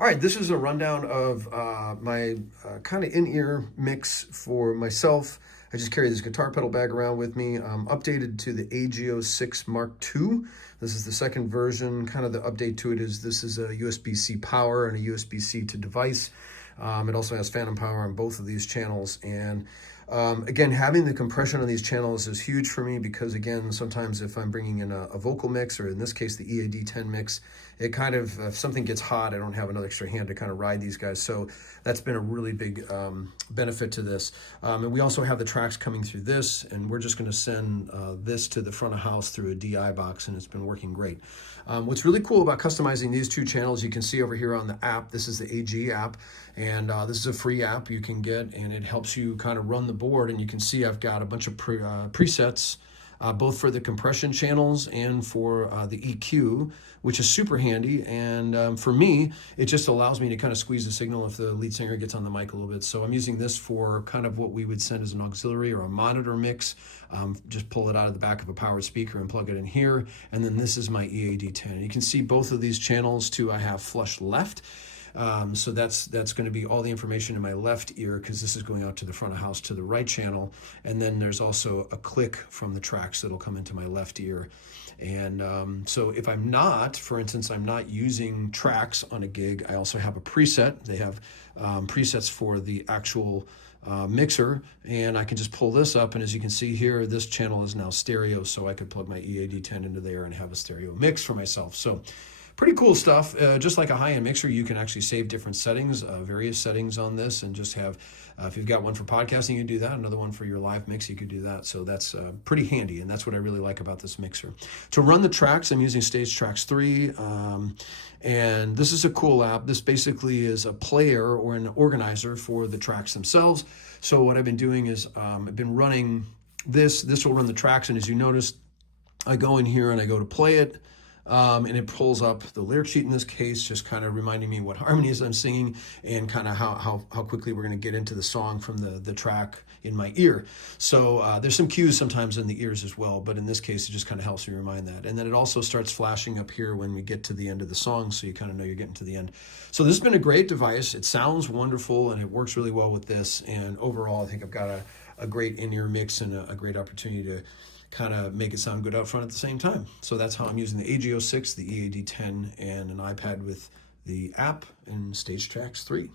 All right, this is a rundown of my kind of in-ear mix for myself. I just carry this guitar pedal bag around with me. Updated to the AG06 Mark II. This is the second version. Kind of the update to it is this is a USB-C power and a USB-C to device. It also has phantom power on both of these channels. And again, having the compression on these channels is huge for me because, again, sometimes if I'm bringing in a vocal mix, or in this case, the EAD10 mix, it kind of, if something gets hot, I don't have another extra hand to kind of ride these guys. So that's been a really big benefit to this. And we also have the Traxx coming through this, and we're just going to send this to the front of house through a DI box, and it's been working great. What's really cool about customizing these two channels, you can see over here on the app, this is the AG app, and this is a free app you can get, and it helps you kind of run the board. And you can see I've got a bunch of presets, both for the compression channels and for the EQ, which is super handy. And for me, it just allows me to kind of squeeze the signal if the lead singer gets on the mic a little bit. So I'm using this for kind of what we would send as an auxiliary or a monitor mix. Just pull it out of the back of a powered speaker and plug it in here. And then this is my EAD10. You can see both of these channels too. I have flush left. So that's going to be all the information in my left ear, because this is going out to the front of house to the right channel. And then there's also a click from the Traxx that'll come into my left ear. And so if I'm not, for instance, I'm not using Traxx on a gig, I also have a preset. They have presets for the actual mixer, and I can just pull this up, and as you can see here, this channel is now stereo, so I could plug my EAD10 into there and have a stereo mix for myself. So pretty cool stuff. Just like a high-end mixer, you can actually save different settings, various settings on this, and just have, if you've got one for podcasting, you can do that. Another one for your live mix, you could do that. So that's pretty handy, and that's what I really like about this mixer. To run the tracks, I'm using Stage Traxx 3, and this is a cool app. This basically is a player or an organizer for the tracks themselves. So what I've been doing is I've been running this. This will run the tracks, and as you notice, I go in here and I go to play it. And it pulls up the lyric sheet in this case, just kind of reminding me what harmonies I'm singing and kind of how quickly we're going to get into the song from the track in my ear. So there's some cues sometimes in the ears as well, but in this case, it just kind of helps me remind that. And then it also starts flashing up here when we get to the end of the song, so you kind of know you're getting to the end. So this has been a great device. It sounds wonderful, and it works really well with this. And overall, I think I've got a great in-ear mix and a great opportunity to kind of make it sound good out front at the same time. So that's how I'm using the AG06, the EAD10, and an iPad with the app and Stage Traxx 3.